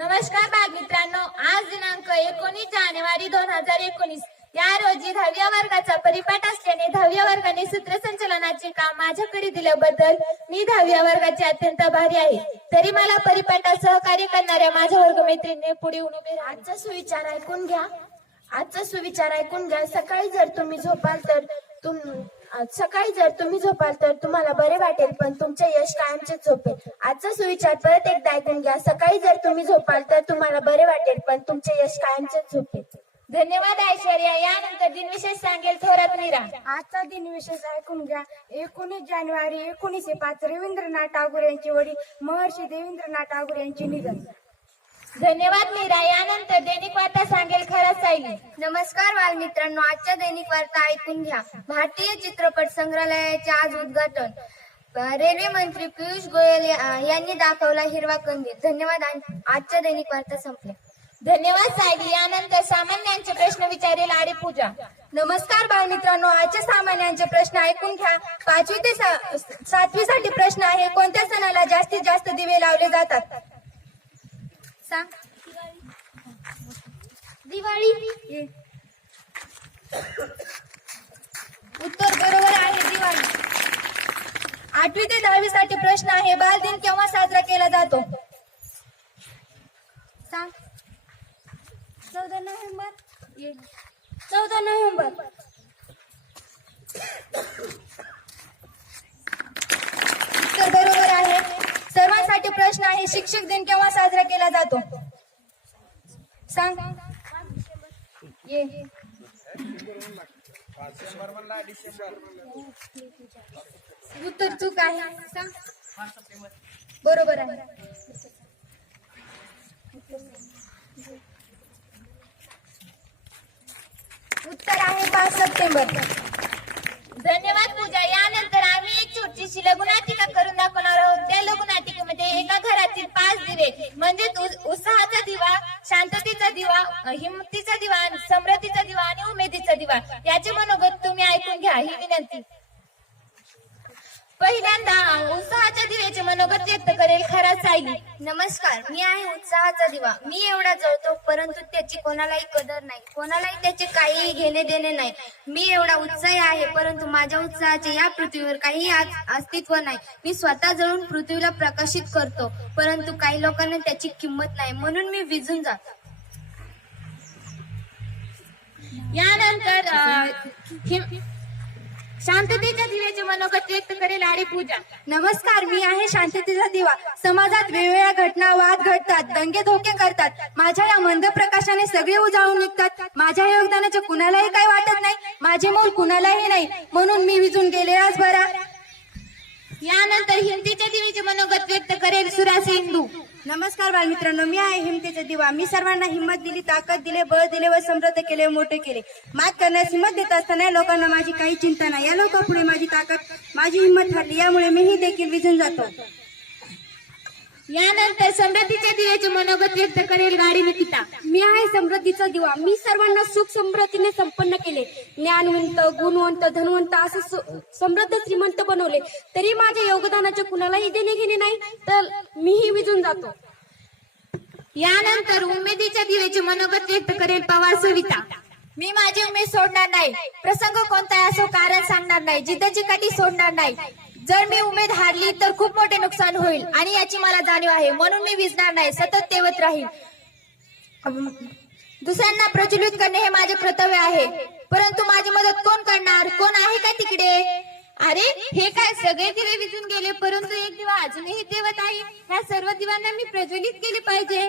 नमस्कार बालमित्रांनो आज दिनांक एकोणीस जानेवारी दोन हजार एकोणीस. या रोजी दहाव्या वर्गाचा परिपाठ असल्याने दहाव्या वर्गाने सूत्रसंचलनाचे काम माझ्याकडे दिल्याबद्दल मी दहाव्या वर्गाचे अत्यंत आभारी आहे. तरी मला परिपाठात सहकार्य करणाऱ्या माझ्या वर्गमैत्रिणी पुढे येऊन उभे राहा. आजचा सुविचार ऐकून घ्या. आजचा सुविचार ऐकून घ्या. सकाळी जर तुम्ही झोपाल तर तुम सकाळी जर तुम्ही झोपाल तर तुम्हाला बरे वाटेल पण तुमचे यश कायमचे झोपेल आजचा सुविचार परत एकदा ऐकून घ्या. सकाळी जर तुम्ही झोपाल तर तुम्हाला बरे वाटेल पण तुमचे यश कायमचे झोपेल धन्यवाद ऐश्वर्या. यानंतर दिनविशेष सांगेल थोरात मीरा. आजचा दिन विशेष ऐकून घ्या. एकोणीस जानेवारी एकोणीसशे पाच रवींद्रनाथ टागोर यांचे वडील महर्षी देवेंद्रनाथ टागोर यांचे निधन. धन्यवाद मीरा यानंतर दैनिक वार्ता सांगेल खरंच सायली नमस्कार बालमित्रांनो आजच्या दैनिक वार्ता ऐकून घ्या. भारतीय चित्रपट संग्रहालयाचे आज उद्घाटन. रेल्वे मंत्री पियुष गोयल यांनी दाखवला हिरवा कंदील. धन्यवाद आणि आजच्या दैनिक वार्ता संपल्या. धन्यवाद सायली यानंतर सामान्यांचे प्रश्न विचारेल आडी पूजा. नमस्कार बालमित्रांनो आजच्या सामान्यांचे प्रश्न ऐकून घ्या. पाचवी ते सातवी साठी प्रश्न आहे. कोणत्या सणाला जास्तीत जास्त दिवे लावले जातात? सांग. दिवाळी. उत्तर बरोबर आहे दिवाळी. आठवी ते दहावी साठी प्रश्न आहे. बालदिन केव्हा साजरा केला जातो? सांग. चौदा नोव्हेंबर. चौदा नोव्हेंबर उत्तर बरोबर आहे सर्वांसाठी प्रश्न आहे शिक्षक दिन केव्हा साजरा केला जातो? सांग. ये. उत्तर चूक आहे. सांग. बरोबर आहे. उत्तर आहे पाच सप्टेंबर. धन्यवाद पूजा. यानंतर आम्ही एक छोटीशी लघुनाटिका करून दाखवणार आहोत. त्या लघुनाटिकेमध्ये एका घरातील पाच दिवे म्हणजे उत्साह दिवा शांततेचा दिवा अ, हिमतीचा दिवा समृद्धीचा दिवा आणि उमेदीचा दिवा याचे मनोगत तुम्ही ऐकून घ्या ही विनंती पहिल्यांदा अ, उत्साहाच्या दिव्याचे मनोगत व्यक्त करेल खरा सायली. नमस्कार मी आहे उत्साहाचा दिवा. मी एवढा जळतो परंतु त्याची कोणालाही कदर नाही. कोणालाही त्याचे काहीही घेणे देणे नाही. मी एवढा उत्साही आहे परंतु माझ्या उत्साहाचे या पृथ्वीवर काही अस्तित्व नाही. मी स्वतः जळून पृथ्वीला प्रकाशित करतो परंतु काही लोकांना त्याची किंमत नाही. म्हणून मी विझून जातो. यानंतर शांततेच्या दिव्याचे मनोगत व्यक्त करेल आडी पूजा. नमस्कार मी आहे शांततेचा दिवा. समाजात वेगवेगळ्या घटना वाद घडतात दंगे धोके करतात. माझ्या या मंद प्रकाशाने सगळे उजाळून निघतात. माझ्या योगदानाचे कुणालाही काही वाटत नाही. माझे मोल कुणालाही नाही. म्हणून मी विजून गेले आज बरा. यानंतर हिंदीच्या दिवेचे मनोगत व्यक्त करेल सुरा सिंधू नमस्कार बालमित्रांनो मी आहे हिमतेचा दिवा. मी सर्वांना हिंमत दिली ताकद दिले बळ दिले व समृद्ध केले मोठे केले. मात करण्यास हिंमत देत असताना या लोकांना माझी काही चिंता नाही. या लोकांपुढे माझी ताकद माझी हिंमत ठरली यामुळे मीही देखील विजून जातो. यानंतर समृद्धीच्या दिव्याचे मनोगत व्यक्त करेल गाडी निकिता. मी आहे समृद्धीचा दिवा. मी सर्वांना सुख समृद्धीने संपन्न केले. ज्ञानवंत गुणवंत धनवंत असं समृद्ध श्रीमंत बनवले. तरी माझ्या योगदानाचे कुणालाही देणे घेणे नाही तर मीही विजून जातो. यानंतर उमेदीच्या दिव्याचे मनोगत व्यक्त करेल पवार सविता. मी माझी उमेद सोडणार नाही. प्रसंग कोणता असो कारण सांगणार नाही. जिद्दची काठी सोडणार नाही. जर मी उमेद हारली तर खूप मोठे नुकसान होईल आणि याची मला जाणीव आहे. म्हणून मी विजणार नाही. सतत तेवत राहील. दुसऱ्यांना प्रज्वलित करणे हे माझे कर्तव्य आहे. परंतु माझी मदत कोण करणार? कोण आहे का तिकडे? अरे हे काय सगळे दिवे विजून गेले परंतु एक दिवा अजूनही तेवत आहे. ह्या सर्व दिवांना मी प्रज्वलित केले पाहिजे.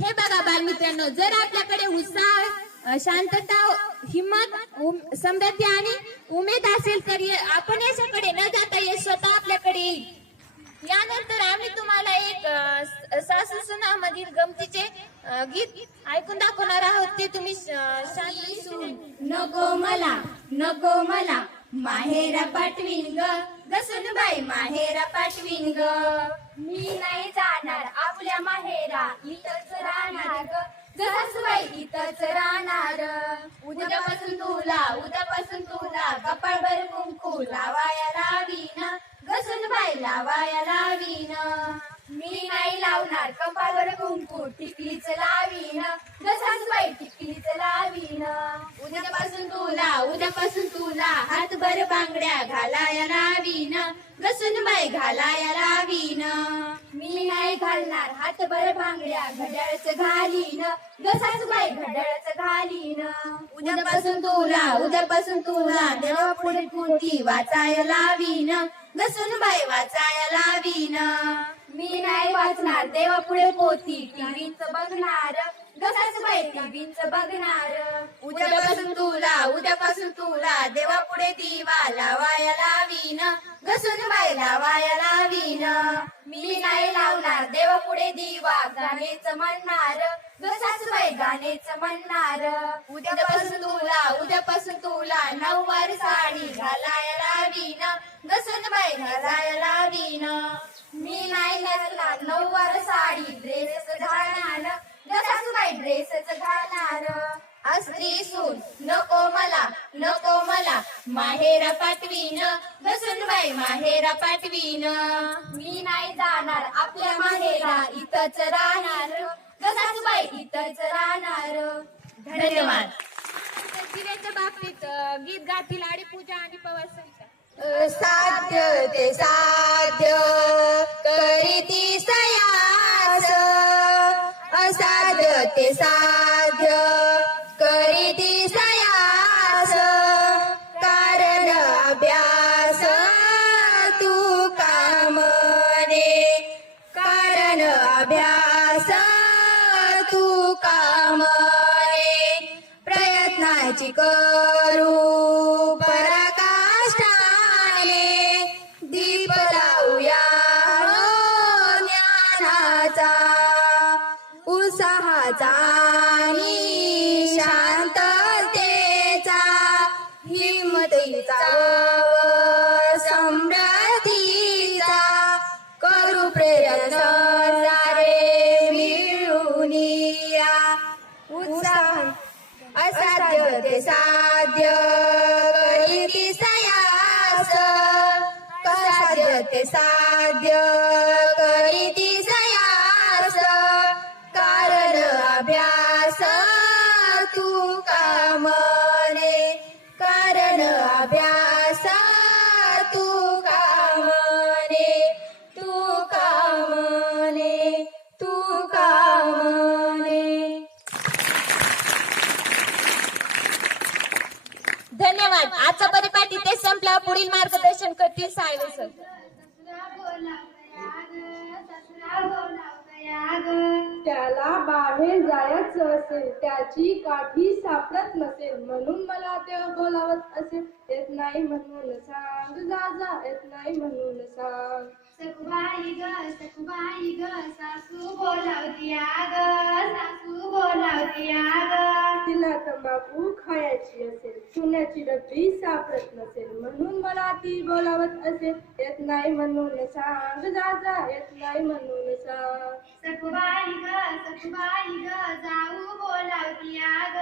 हे बघा बालमित्रांनो जर आपल्याकडे उत्साह शांतता हिम्मत समृद्धी आणि उमेद असेल तर आपण याच्याकडे न जाता येईल स्वतः आपल्याकडे येईल. यानंतर आम्ही तुम्हाला एक सासू सुनामधील गमतीचे गीत ऐकून दाखवणार आहोत. ते तुम्ही नको मला नको मला माहेरा पाठवीन ग. गसून बाई माहेरा पाठवीन ग. मी नाही जाणार आपल्या माहेरा इथंच राहणार ग. बाई इथंच राहणार. उद्यापासून तुला उद्यापासून तुला कपाळभर कुंकू लावाया लावीन. गसून बाई लावाया लावीन. मी नाही लावणार कपाळभर कुंकू टिकलीच लावीन. बाई टिकलीच लावीन. उद्यापासून तुला उद्यापासून तुला हातभर बांगड्या घालाया लावीन. गसून बाई घालाया लावीन. मी नाही घालणार हातभर बांगड्या घड्याळच घालीन. बाई घड्याळच घालीन. उद्यापासून तुला उद्यापासून तुला देवा पुढे पुढी वाचाय लावीन. गसून बाई वाचाय लावीन. मी नाही वाचणार देवा पुढे पोती टीव्हीच बघणार. बाई टीव्हीच बघणार? उद्यापासून तुला उद्यापासून तुला देवा पुढे दिवा लावाया लावीन. घसून बाई लावाया लावीन. मी नाही लावणार देवा पुढे दिवा गाणेच म्हणणार. बाई गाणेच म्हणणार. उद्यापासून तुला उद्यापासून तुला नऊवार साडी घालाया लावीन. घसून बाई घालाया लावीन. मी नाही नेसणार नऊवार साडी ड्रेस घालणार. ड्रेसच घालणार. अस्त्री सून नको मला नको मला माहेरा पाठवीन. बसून बाई माहेरा पाठवीन. मी नाही जाणार आपल्या माहेरा इथंच राहणार. बाई इथंच राहणार. धन्यवाद. बाबतीत गीत गातील आणि पूजा आणि पवार साध्य ते साध्य करीती असाध्य ते साध्य करीती सयास. कारण अभ्यास तू कामने. कारण अभ्यास तू कामने. प्रयत्नाची करू हिमतीचा धन्यवाद. आजचा परिपाठ इथे संपला. पुढील मार्गदर्शन करतील साळवे सर. त्याला बाहेर जायचं असेल त्याची काठी सापडत नसेल म्हणून मला ते बोलावत असेल. येत नाही म्हणून सांग जा जा. येत नाही म्हणून सांग. सखुबाई ग सखुबाई ग सासू बोलावती आग सासू बोलावती आग. तिला तंबाखू खायची असेल सोन्याची डबी सापडत नसेल म्हणून मला ती बोलावत असेल. येत नाही म्हणून सांग जा जा येत नाही म्हणून सांग. सखुबाई ग सखुबाई ग जाऊ बोलावती आग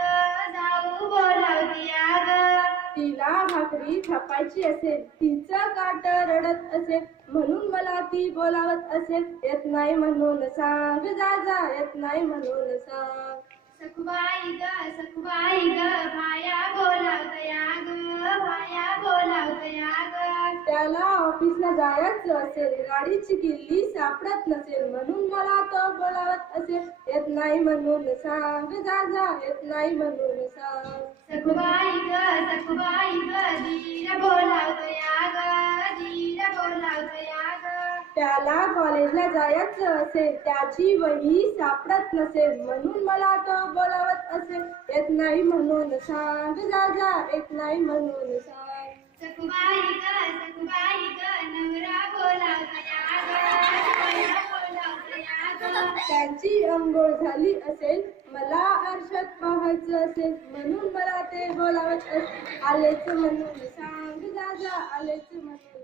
जाऊ बोलावती आग. तिला भाकरी थापायची असेल तिचं काट रडत असेल म्हणून मला ती बोलावत असेल. येत नाही म्हणून सांग जा जा येत नाही म्हणून सांग. सखुबाई ग सखुबाई ग भाया बोलावतया ग भाया बोलावतया ग. त्याला ऑफिसला जायचं असेल गाडीची किल्ली सापडत नसेल म्हणून मला तो बोलावत असेल. येत नाही म्हणून सांग जा जा येत नाही म्हणून सांग. सखुबाई ग सखुबाई ग धीर बोलावतया त्याला कॉलेजला जायचं असेल त्याची वही सापडत नसेल म्हणून मला तो बोलावत असेल. येत नाही म्हणून सांग जा जा येत नाही म्हणून सांग. सखुबाई ग सखुबाई ग नवरा बोलावतया ग नवरा बोलावतया ग त्यांची अंघोळ झाली असेल मला आरशात पाहायचं असेल म्हणून मला ते बोलावत असेल. आलेच म्हणून सांग जा जा आलेच म्हणून